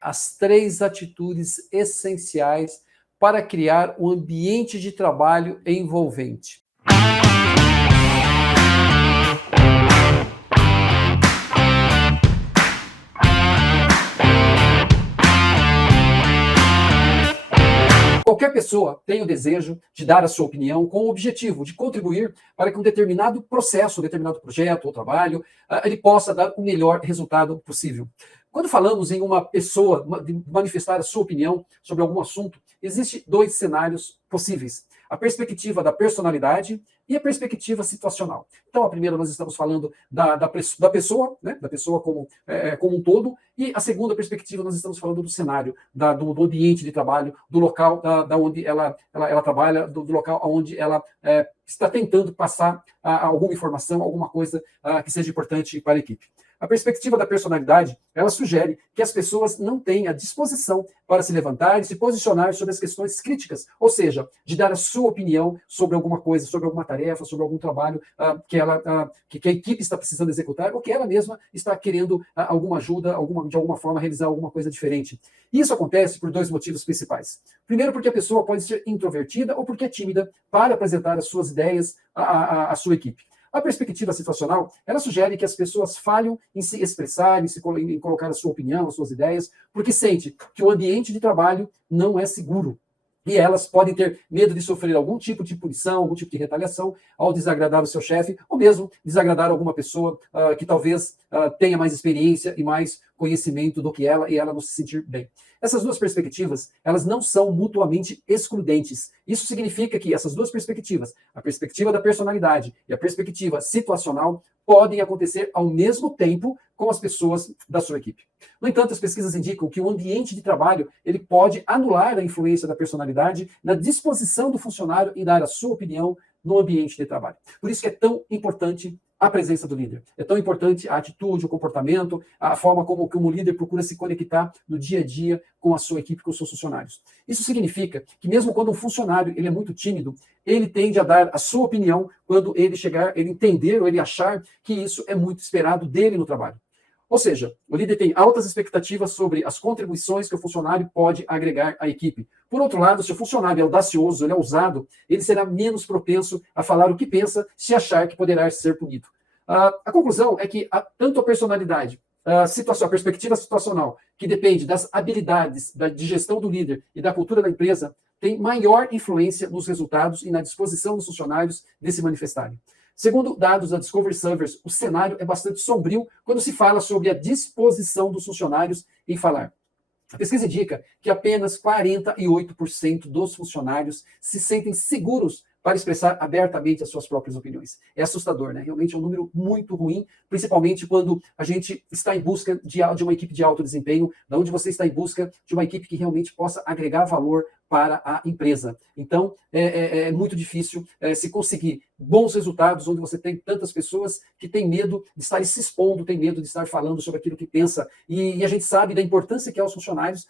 as 3 atitudes essenciais para criar um ambiente de trabalho envolvente. Qualquer pessoa tem o desejo de dar a sua opinião com o objetivo de contribuir para que um determinado processo, um determinado projeto ou trabalho, ele possa dar o melhor resultado possível. Quando falamos em uma pessoa manifestar a sua opinião sobre algum assunto, existem 2 cenários possíveis: a perspectiva da personalidade e a perspectiva situacional. Então, a primeira nós estamos falando da pessoa, né, da pessoa como um todo, e a segunda perspectiva nós estamos falando do cenário, do ambiente de trabalho, do local da onde ela trabalha, do local onde ela está tentando passar alguma informação, alguma coisa que seja importante para a equipe. A perspectiva da personalidade, ela sugere que as pessoas não têm a disposição para se levantar e se posicionar sobre as questões críticas, ou seja, de dar a sua opinião sobre alguma coisa, sobre alguma tarefa, sobre algum trabalho que a equipe está precisando executar, ou que ela mesma está querendo alguma ajuda, de alguma forma realizar alguma coisa diferente. Isso acontece por 2 motivos principais. Primeiro, porque a pessoa pode ser introvertida ou porque é tímida para apresentar as suas ideias à sua equipe. A perspectiva situacional, ela sugere que as pessoas falham em se expressar, em colocar a sua opinião, as suas ideias, porque sente que o ambiente de trabalho não é seguro. E elas podem ter medo de sofrer algum tipo de punição, algum tipo de retaliação ao desagradar o seu chefe, ou mesmo desagradar alguma pessoa que talvez tenha mais experiência e mais conhecimento do que ela, e ela não se sentir bem. Essas 2 perspectivas, elas não são mutuamente excludentes. Isso significa que essas 2 perspectivas, a perspectiva da personalidade e a perspectiva situacional, podem acontecer ao mesmo tempo com as pessoas da sua equipe. No entanto, as pesquisas indicam que o ambiente de trabalho ele pode anular a influência da personalidade na disposição do funcionário em dar a sua opinião no ambiente de trabalho. Por isso que é tão importante a presença do líder. É tão importante a atitude, o comportamento, a forma como o líder procura se conectar no dia a dia com a sua equipe, com os seus funcionários. Isso significa que mesmo quando um funcionário ele é muito tímido, ele tende a dar a sua opinião quando ele entender ou ele achar que isso é muito esperado dele no trabalho. Ou seja, o líder tem altas expectativas sobre as contribuições que o funcionário pode agregar à equipe. Por outro lado, se o funcionário é audacioso, ele é ousado, ele será menos propenso a falar o que pensa se achar que poderá ser punido. A conclusão é que tanto a personalidade, a perspectiva situacional, que depende das habilidades de gestão do líder e da cultura da empresa, tem maior influência nos resultados e na disposição dos funcionários de se manifestarem. Segundo dados da Discovery Servers, o cenário é bastante sombrio quando se fala sobre a disposição dos funcionários em falar. A pesquisa indica que apenas 48% dos funcionários se sentem seguros para expressar abertamente as suas próprias opiniões. É assustador, né? Realmente é um número muito ruim, principalmente quando a gente está em busca de uma equipe de alto desempenho, onde você está em busca de uma equipe que realmente possa agregar valor para a empresa. Então, é muito difícil se conseguir bons resultados onde você tem tantas pessoas que têm medo de estar se expondo, têm medo de estar falando sobre aquilo que pensa. E a gente sabe da importância que é os funcionários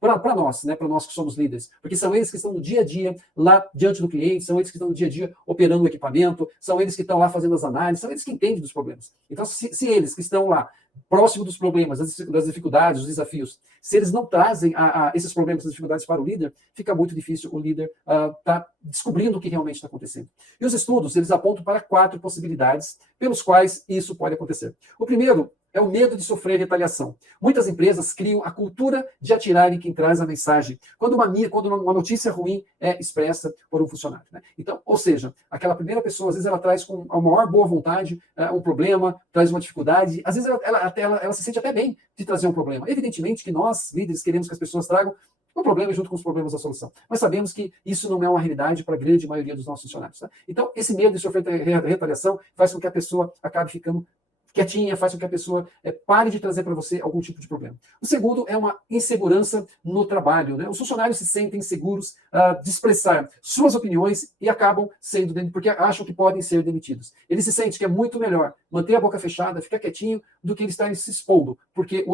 para nós, né, para nós que somos líderes, porque são eles que estão no dia a dia lá diante do cliente, são eles que estão no dia a dia operando o equipamento, são eles que estão lá fazendo as análises, são eles que entendem dos problemas. Então, se eles que estão lá próximo dos problemas, das dificuldades, dos desafios, se eles não trazem esses problemas, essas dificuldades para o líder, fica muito difícil o líder estar descobrindo o que realmente está acontecendo. E os estudos, eles apontam para 4 possibilidades pelos quais isso pode acontecer. O primeiro é o medo de sofrer retaliação. Muitas empresas criam a cultura de atirar em quem traz a mensagem, quando uma notícia ruim é expressa por um funcionário, né? Então, ou seja, aquela primeira pessoa, às vezes ela traz com a maior boa vontade um problema, traz uma dificuldade, às vezes ela se sente até bem de trazer um problema. Evidentemente que nós, líderes, queremos que as pessoas tragam um problema junto com os problemas da solução. Mas sabemos que isso não é uma realidade para a grande maioria dos nossos funcionários, tá? Então, esse medo de sofrer retaliação faz com que a pessoa acabe ficando quietinha, faz com que a pessoa pare de trazer para você algum tipo de problema. O segundo é uma insegurança no trabalho, né? Os funcionários se sentem seguros de expressar suas opiniões e acabam sendo demitidos, porque acham que podem ser demitidos. Ele se sente que é muito melhor manter a boca fechada, ficar quietinho, do que ele estar se expondo, porque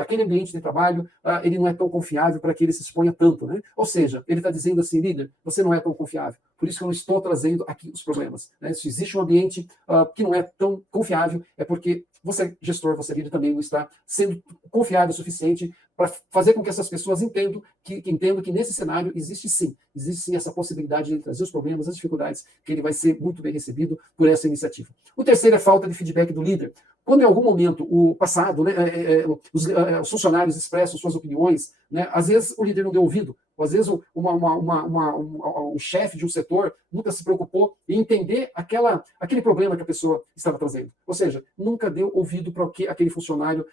aquele ambiente de trabalho, ele não é tão confiável para que ele se exponha tanto, né? Ou seja, ele está dizendo assim, líder, você não é tão confiável, por isso que eu não estou trazendo aqui os problemas. Né? Se existe um ambiente que não é tão confiável, é porque você, gestor, você líder, também não está sendo confiável o suficiente para fazer com que essas pessoas entendam que nesse cenário existe sim essa possibilidade de trazer os problemas, as dificuldades, que ele vai ser muito bem recebido por essa iniciativa. O terceiro é falta de feedback do líder. Quando em algum momento o passado, né, os funcionários expressam suas opiniões, né, às vezes o líder não deu ouvido, ou às vezes um chefe de um setor nunca se preocupou em entender aquele problema que a pessoa estava trazendo. Ou seja, nunca deu ouvido para o que aquele funcionário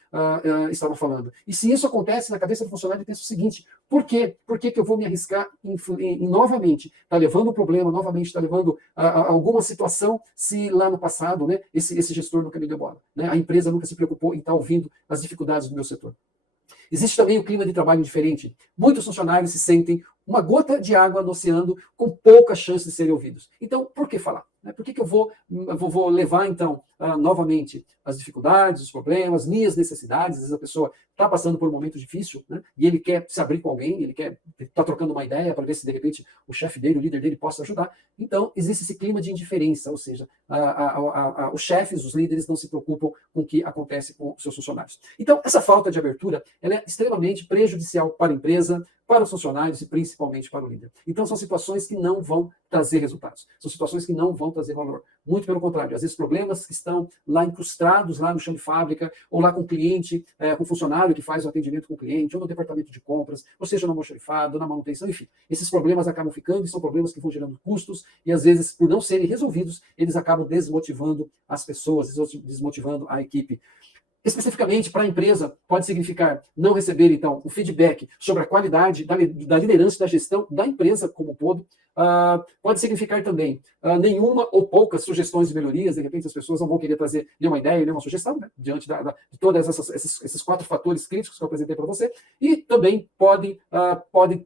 estava falando. E se isso acontece na cabeça do funcionário, ele pensa o seguinte: por quê? Por que eu vou me arriscar em novamente estar levando um problema, novamente estar levando alguma situação, se lá no passado, né, esse gestor nunca me deu bola, né? A empresa nunca se preocupou em estar ouvindo as dificuldades do meu setor. Existe também o clima de trabalho diferente. Muitos funcionários se sentem uma gota de água no oceano com pouca chance de serem ouvidos. Então, por que falar? Por que eu vou levar, então, novamente as dificuldades, os problemas, minhas necessidades? Às vezes a pessoa está passando por um momento difícil, né, e ele quer se abrir com alguém, ele quer estar trocando uma ideia para ver se, de repente, o chefe dele, o líder dele, possa ajudar. Então, existe esse clima de indiferença, ou seja, os chefes, os líderes não se preocupam com o que acontece com os seus funcionários. Então, essa falta de abertura ela é extremamente prejudicial para a empresa, para os funcionários e principalmente para o líder. Então, são situações que não vão trazer resultados. São situações que não vão trazer valor. Muito pelo contrário. Às vezes, problemas que estão lá incrustados, lá no chão de fábrica, ou lá com o cliente, com o funcionário que faz o atendimento com o cliente, ou no departamento de compras, ou seja, no almoxarifado, na manutenção, enfim. Esses problemas acabam ficando e são problemas que vão gerando custos e, às vezes, por não serem resolvidos, eles acabam desmotivando as pessoas, desmotivando a equipe. Especificamente para a empresa, pode significar não receber, então, o feedback sobre a qualidade da liderança e da gestão da empresa como um todo. Pode significar também nenhuma ou poucas sugestões de melhorias. De repente, as pessoas não vão querer trazer nenhuma ideia, nenhuma sugestão, né, diante de todos esses 4 fatores críticos que eu apresentei para você. E também pode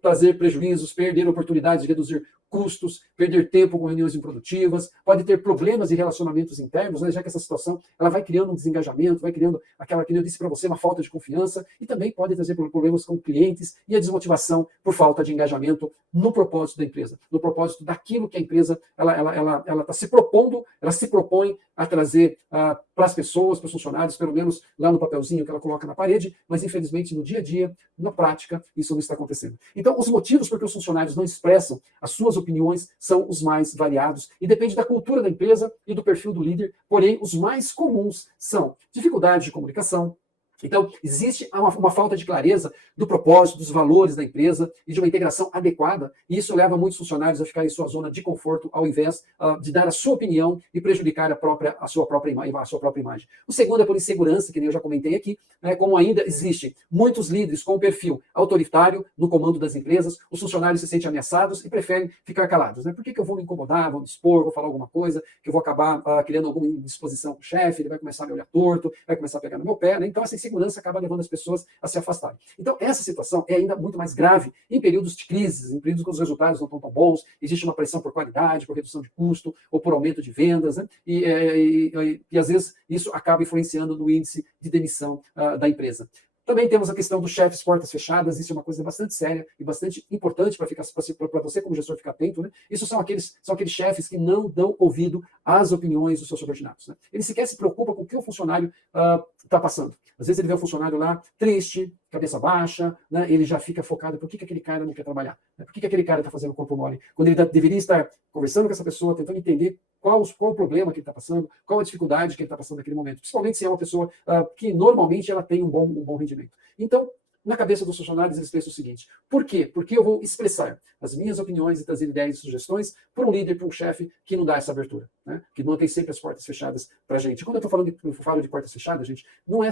trazer prejuízos, perder oportunidades de reduzir custos, perder tempo com reuniões improdutivas, pode ter problemas de relacionamentos internos, né, já que essa situação ela vai criando um desengajamento, vai criando aquela que eu disse para você, uma falta de confiança, e também pode trazer problemas com clientes e a desmotivação por falta de engajamento no propósito da empresa, no propósito daquilo que a empresa ela está se propondo, ela se propõe a trazer para as pessoas, para os funcionários, pelo menos lá no papelzinho que ela coloca na parede, mas infelizmente no dia a dia, na prática, isso não está acontecendo. Então, os motivos por que os funcionários não expressam as suas opiniões são os mais variados e depende da cultura da empresa e do perfil do líder, porém, os mais comuns são dificuldade de comunicação. Então, existe uma falta de clareza do propósito, dos valores da empresa e de uma integração adequada, e isso leva muitos funcionários a ficar em sua zona de conforto, ao invés de dar a sua opinião e prejudicar a sua própria imagem. O segundo é por insegurança, que nem eu já comentei aqui, como ainda existe muitos líderes com um perfil autoritário no comando das empresas, os funcionários se sentem ameaçados e preferem ficar calados. Por que eu vou me incomodar, vou me expor, vou falar alguma coisa, que eu vou acabar criando alguma indisposição com o chefe, ele vai começar a me olhar torto, vai começar a pegar no meu pé, né? Então essa insegurança acaba levando as pessoas a se afastarem. Então, essa situação é ainda muito mais grave em períodos de crise, em períodos que os resultados não estão tão bons, existe uma pressão por qualidade, por redução de custo ou por aumento de vendas, né? E às vezes isso acaba influenciando no índice de demissão da empresa. Também temos a questão dos chefes portas fechadas, isso é uma coisa bastante séria e bastante importante para você como gestor ficar atento, né? Isso são aqueles chefes que não dão ouvido às opiniões dos seus subordinados, né? Ele sequer se preocupa com o que o funcionário está passando. Às vezes ele vê o funcionário lá triste, cabeça baixa, né? Ele já fica focado por que aquele cara não quer trabalhar, né? Por que aquele cara está fazendo corpo mole, quando ele deveria estar conversando com essa pessoa, tentando entender qual o problema que ele está passando, qual a dificuldade que ele está passando naquele momento, principalmente se é uma pessoa que normalmente ela tem um bom rendimento. Então, na cabeça dos funcionários, eles pensam o seguinte: por quê? Porque eu vou expressar as minhas opiniões e trazer ideias e sugestões para um líder, para um chefe que não dá essa abertura, né? Que mantém sempre as portas fechadas para a gente. Quando eu falo de portas fechadas, gente, não é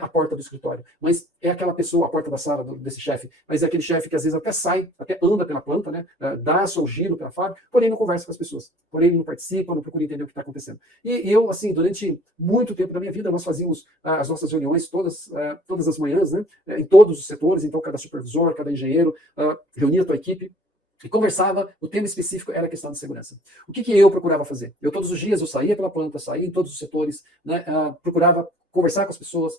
a porta do escritório, mas é aquela pessoa, a porta da sala desse chefe, mas é aquele chefe que às vezes até sai, até anda pela planta, né? Dá seu giro pela fábrica, porém não conversa com as pessoas, porém não participa, não procura entender o que está acontecendo. E eu, assim, durante muito tempo da minha vida, nós fazíamos as nossas reuniões todas as manhãs, né? Em todos os setores, então cada supervisor, cada engenheiro reunia a tua equipe e conversava, o tema específico era a questão de segurança. O que eu procurava fazer? Todos os dias, eu saía pela planta, saía em todos os setores, né, procurava conversar com as pessoas,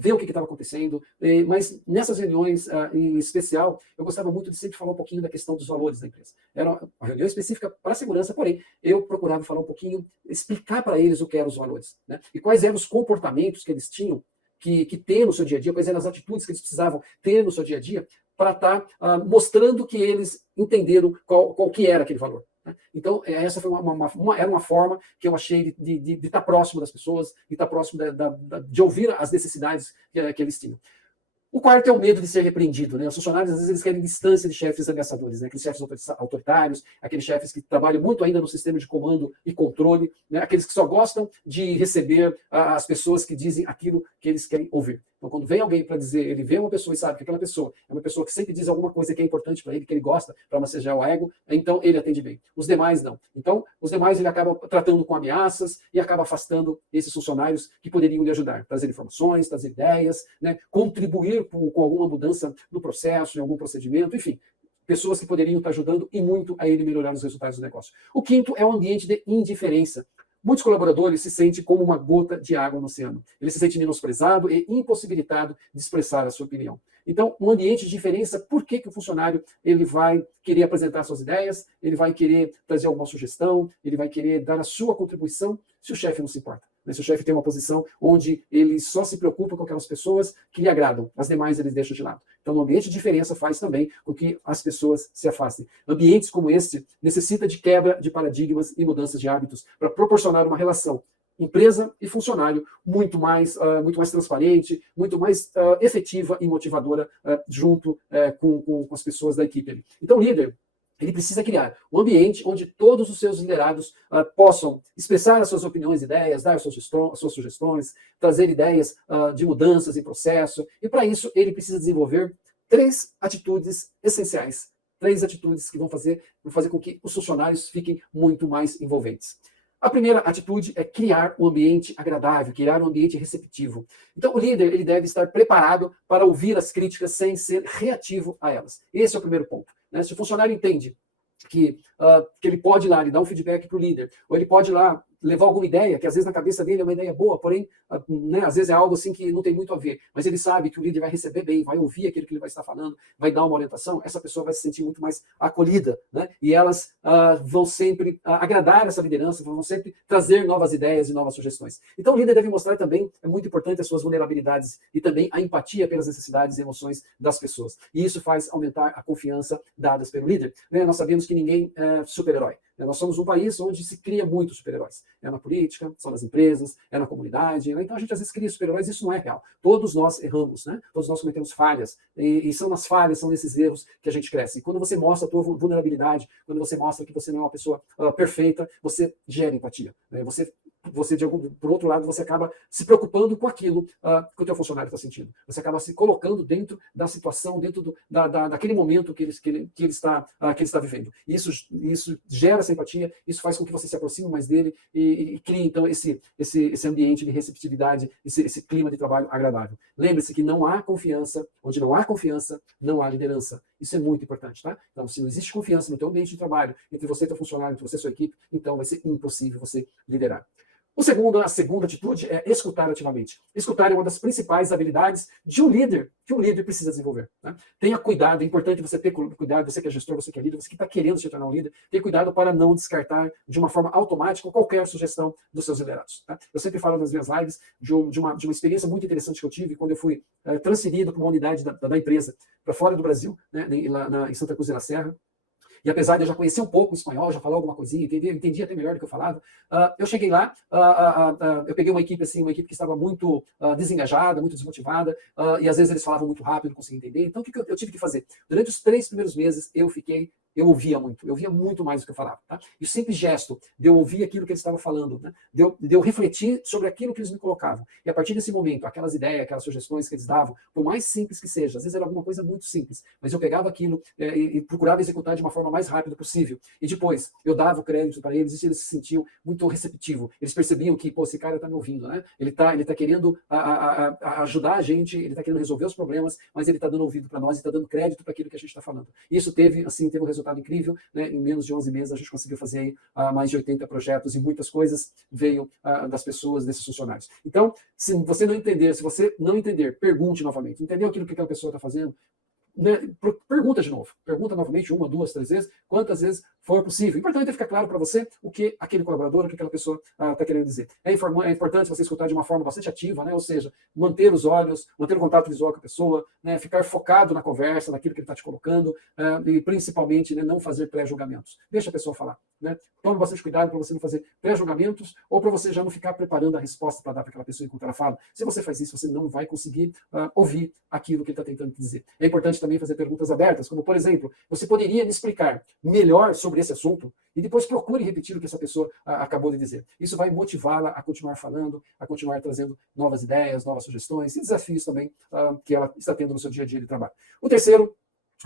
ver o que estava acontecendo, mas nessas reuniões em especial, eu gostava muito de sempre falar um pouquinho da questão dos valores da empresa. Era uma reunião específica para a segurança, porém, eu procurava falar um pouquinho, explicar para eles o que eram os valores, né? E quais eram os comportamentos que eles tinham que ter no seu dia a dia, quais eram as atitudes que eles precisavam ter no seu dia a dia, para estar mostrando que eles entenderam qual que era aquele valor. Né? Então, essa foi era uma forma que eu achei de estar próximo das pessoas, de estar próximo de ouvir as necessidades que eles tinham. O quarto é o medo de ser repreendido, né? Os funcionários, às vezes, eles querem distância de chefes ameaçadores, né? Aqueles chefes autoritários, aqueles chefes que trabalham muito ainda no sistema de comando e controle, né? Aqueles que só gostam de receber as pessoas que dizem aquilo que eles querem ouvir. Então, quando vem alguém para dizer, ele vê uma pessoa e sabe que aquela pessoa é uma pessoa que sempre diz alguma coisa que é importante para ele, que ele gosta, para massagear o ego, então ele atende bem. Os demais não. Então, os demais ele acaba tratando com ameaças e acaba afastando esses funcionários que poderiam lhe ajudar, trazer informações, trazer ideias, né? Contribuir com alguma mudança no processo, em algum procedimento, enfim. Pessoas que poderiam estar ajudando e muito a ele melhorar os resultados do negócio. O quinto é o ambiente de indiferença. Muitos colaboradores se sentem como uma gota de água no oceano. Ele se sente menosprezado e impossibilitado de expressar a sua opinião. Então, um ambiente de diferença, por que o funcionário ele vai querer apresentar suas ideias, ele vai querer trazer alguma sugestão, ele vai querer dar a sua contribuição, se o chefe não se importa? Se o chefe tem uma posição onde ele só se preocupa com aquelas pessoas que lhe agradam, as demais ele deixa de lado. Então, no ambiente de diferença faz também com que as pessoas se afastem. Ambientes como este necessitam de quebra de paradigmas e mudanças de hábitos para proporcionar uma relação empresa e funcionário muito mais transparente, muito mais efetiva e motivadora junto com as pessoas da equipe. Então, o líder ele precisa criar um ambiente onde todos os seus liderados possam expressar as suas opiniões, ideias, dar as suas sugestões, trazer ideias de mudanças em processo. E, para isso, ele precisa desenvolver 3 atitudes essenciais. 3 atitudes que vão fazer com que os funcionários fiquem muito mais envolventes. A primeira atitude é criar um ambiente agradável, criar um ambiente receptivo. Então, o líder ele deve estar preparado para ouvir as críticas sem ser reativo a elas. Esse é o primeiro ponto. Né? Se o funcionário entende que ele pode ir lá e dar um feedback para o líder, ou ele pode ir lá levar alguma ideia, que às vezes na cabeça dele é uma ideia boa, porém, né, às vezes é algo assim que não tem muito a ver, mas ele sabe que o líder vai receber bem, vai ouvir aquilo que ele vai estar falando, vai dar uma orientação, essa pessoa vai se sentir muito mais acolhida, né? E elas vão sempre agradar essa liderança, vão sempre trazer novas ideias e novas sugestões. Então o líder deve mostrar também, é muito importante, as suas vulnerabilidades e também a empatia pelas necessidades e emoções das pessoas. E isso faz aumentar a confiança dadas pelo líder. Né? Nós sabemos que ninguém é super-herói. Nós somos um país onde se cria muitos super-heróis. É na política, são nas empresas, é na comunidade. Né? Então a gente às vezes cria super-heróis e isso não é real. Todos nós erramos, né? Todos nós cometemos falhas. E são nas falhas, são nesses erros que a gente cresce. E quando você mostra a tua vulnerabilidade, quando você mostra que você não é uma pessoa perfeita, você gera empatia. Né? Você por outro lado, você acaba se preocupando com aquilo que o teu funcionário está sentindo. Você acaba se colocando dentro da situação, dentro daquele momento que ele está vivendo. Isso gera essa empatia, isso faz com que você se aproxime mais dele e crie, então, esse ambiente de receptividade, esse clima de trabalho agradável. Lembre-se que não há confiança, onde não há confiança, não há liderança. Isso é muito importante, tá? Então, se não existe confiança no teu ambiente de trabalho, entre você e teu funcionário, entre você e sua equipe, então vai ser impossível você liderar. A segunda atitude é escutar ativamente. Escutar é uma das principais habilidades de um líder, que um líder precisa desenvolver. Né? Tenha cuidado, é importante você ter cuidado, você que é gestor, você que é líder, você que está querendo se tornar um líder, tenha cuidado para não descartar de uma forma automática qualquer sugestão dos seus liderados. Tá? Eu sempre falo nas minhas lives de uma experiência muito interessante que eu tive quando eu fui transferido para uma unidade da empresa, para fora do Brasil, né, em Santa Cruz de la Serra. E apesar de eu já conhecer um pouco o espanhol, já falar alguma coisinha, entendi até melhor do que eu falava, eu cheguei lá, eu peguei uma equipe que estava muito desengajada, muito desmotivada, e às vezes eles falavam muito rápido, não conseguia entender. Então, o que eu tive que fazer? Durante os 3 primeiros meses, eu ouvia muito mais do que eu falava. Tá? E o simples gesto de eu ouvir aquilo que eles estavam falando, né? de eu refletir sobre aquilo que eles me colocavam. E a partir desse momento, aquelas ideias, aquelas sugestões que eles davam, por mais simples que seja, às vezes era alguma coisa muito simples, mas eu pegava aquilo e procurava executar de uma forma mais rápida possível. E depois, eu dava o crédito para eles e eles se sentiam muito receptivos. Eles percebiam que, esse cara está me ouvindo, né? Ele tá querendo ajudar a gente, ele está querendo resolver os problemas, mas ele está dando ouvido para nós e está dando crédito para aquilo que a gente está falando. E isso teve um resultado resultado incrível, né? Em menos de 11 meses a gente conseguiu fazer aí, mais de 80 projetos e muitas coisas veio das pessoas, desses funcionários. Então, se você não entender, pergunte novamente. Entendeu aquilo que aquela pessoa está fazendo? Né, pergunta de novo, pergunta novamente 1, 2, 3 vezes, quantas vezes for possível. Importante é ficar claro para você o que aquele colaborador, o que aquela pessoa está querendo dizer. É importante você escutar de uma forma bastante ativa, né? Ou seja, manter os olhos, manter o contato visual com a pessoa, né? Ficar focado na conversa, naquilo que ele está te colocando, e principalmente, né, não fazer pré-julgamentos. Deixa a pessoa falar. Né? Tome bastante cuidado para você não fazer pré-julgamentos ou para você já não ficar preparando a resposta para dar para aquela pessoa enquanto ela fala. Se você faz isso, você não vai conseguir ouvir aquilo que ele está tentando dizer. É importante também fazer perguntas abertas, como, por exemplo, você poderia me explicar melhor sobre esse assunto? E depois procure repetir o que essa pessoa acabou de dizer. Isso vai motivá-la a continuar falando, a continuar trazendo novas ideias, novas sugestões e desafios também que ela está tendo no seu dia a dia de trabalho. O terceiro,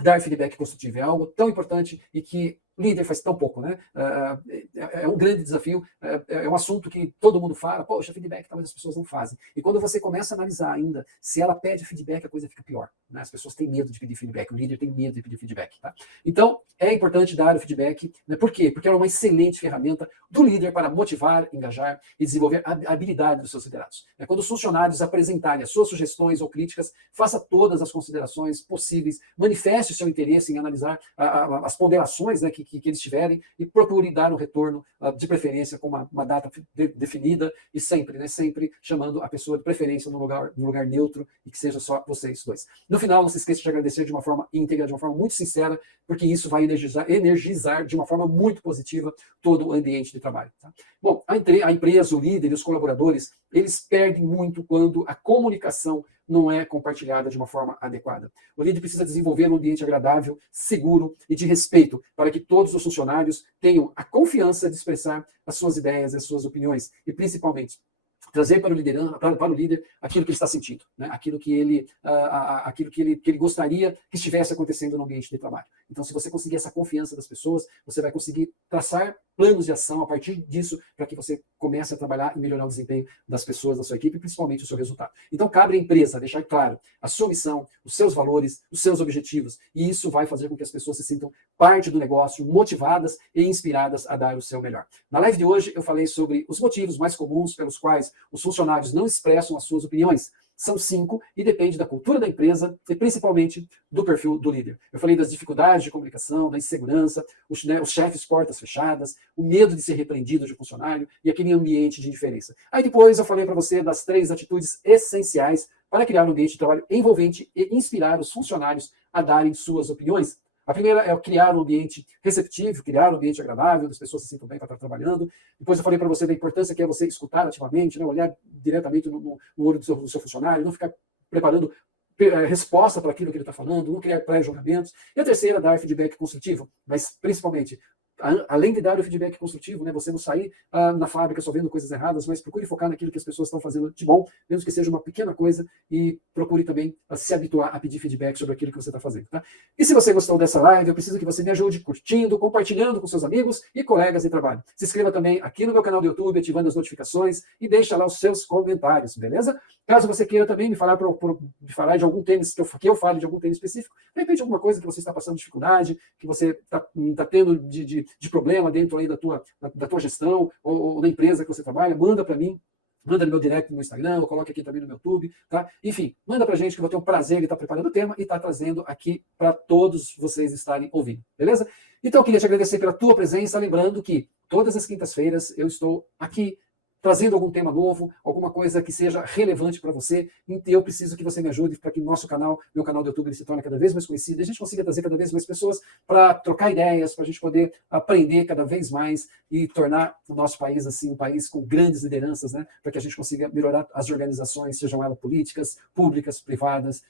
dar feedback construtivo é algo tão importante e que o líder faz tão pouco, né? É um grande desafio, é um assunto que todo mundo fala, poxa, feedback talvez as pessoas não fazem. E quando você começa a analisar ainda, se ela pede feedback, a coisa fica pior. Né? As pessoas têm medo de pedir feedback, o líder tem medo de pedir feedback. Tá? Então, é importante dar o feedback, né? Por quê? Porque é uma excelente ferramenta do líder para motivar, engajar e desenvolver a habilidade dos seus liderados. Quando os funcionários apresentarem as suas sugestões ou críticas, faça todas as considerações possíveis, manifeste o seu interesse em analisar as ponderações, né, que eles tiverem e procure dar um retorno, de preferência com uma data definida e sempre, né, sempre chamando a pessoa de preferência num lugar neutro e que seja só vocês dois. No final, não se esqueça de agradecer de uma forma íntegra, de uma forma muito sincera, porque isso vai energizar de uma forma muito positiva todo o ambiente de trabalho. Tá? Bom, a empresa, o líder e os colaboradores, eles perdem muito quando a comunicação não é compartilhada de uma forma adequada. O líder precisa desenvolver um ambiente agradável, seguro e de respeito para que todos os funcionários tenham a confiança de expressar as suas ideias, as suas opiniões e, principalmente, trazer para o líder aquilo que ele está sentindo, né? Aquilo que ele gostaria que estivesse acontecendo no ambiente de trabalho. Então, se você conseguir essa confiança das pessoas, você vai conseguir traçar planos de ação a partir disso para que você comece a trabalhar e melhorar o desempenho das pessoas, da sua equipe e principalmente o seu resultado. Então, cabe à empresa deixar claro a sua missão, os seus valores, os seus objetivos, e isso vai fazer com que as pessoas se sintam parte do negócio, motivadas e inspiradas a dar o seu melhor. Na live de hoje, eu falei sobre os motivos mais comuns pelos quais os funcionários não expressam as suas opiniões. São 5 e depende da cultura da empresa e principalmente do perfil do líder. Eu falei das dificuldades de comunicação, da insegurança, os chefes portas fechadas, o medo de ser repreendido de um funcionário e aquele ambiente de indiferença. Aí depois eu falei para você das 3 atitudes essenciais para criar um ambiente de trabalho envolvente e inspirar os funcionários a darem suas opiniões. A primeira é criar um ambiente receptivo, criar um ambiente agradável, onde as pessoas se sintam bem para estar trabalhando. Depois eu falei para você da importância que é você escutar ativamente, né, olhar diretamente no olho do seu funcionário, não ficar preparando resposta para aquilo que ele está falando, não criar pré-julgamentos. E a terceira, dar feedback construtivo, mas principalmente, além de dar o feedback construtivo, né, você não sair na fábrica só vendo coisas erradas, mas procure focar naquilo que as pessoas estão fazendo de bom, mesmo que seja uma pequena coisa, e procure também se habituar a pedir feedback sobre aquilo que você está fazendo. Tá? E se você gostou dessa live, eu preciso que você me ajude curtindo, compartilhando com seus amigos e colegas de trabalho. Se inscreva também aqui no meu canal do YouTube, ativando as notificações e deixa lá os seus comentários, beleza? Caso você queira também me falar de algum tema, que eu fale de algum tema específico, de repente alguma coisa que você está passando dificuldade, que você está tendo de problema dentro aí da tua gestão ou na empresa que você trabalha, manda para mim, manda no meu direct no meu Instagram, ou coloque aqui também no meu YouTube, tá? Enfim, manda pra gente que eu vou ter um prazer de estar preparando o tema e estar trazendo aqui para todos vocês estarem ouvindo, beleza? Então eu queria te agradecer pela tua presença, lembrando que todas as quintas-feiras eu estou aqui trazendo algum tema novo, alguma coisa que seja relevante para você, e eu preciso que você me ajude para que meu canal do YouTube, ele se torne cada vez mais conhecido, e a gente consiga trazer cada vez mais pessoas para trocar ideias, para a gente poder aprender cada vez mais e tornar o nosso país assim um país com grandes lideranças, né, para que a gente consiga melhorar as organizações, sejam elas políticas, públicas, privadas,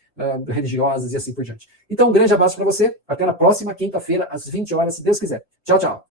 religiosas e assim por diante. Então, um grande abraço para você, até na próxima quinta-feira, às 20 horas, se Deus quiser. Tchau, tchau.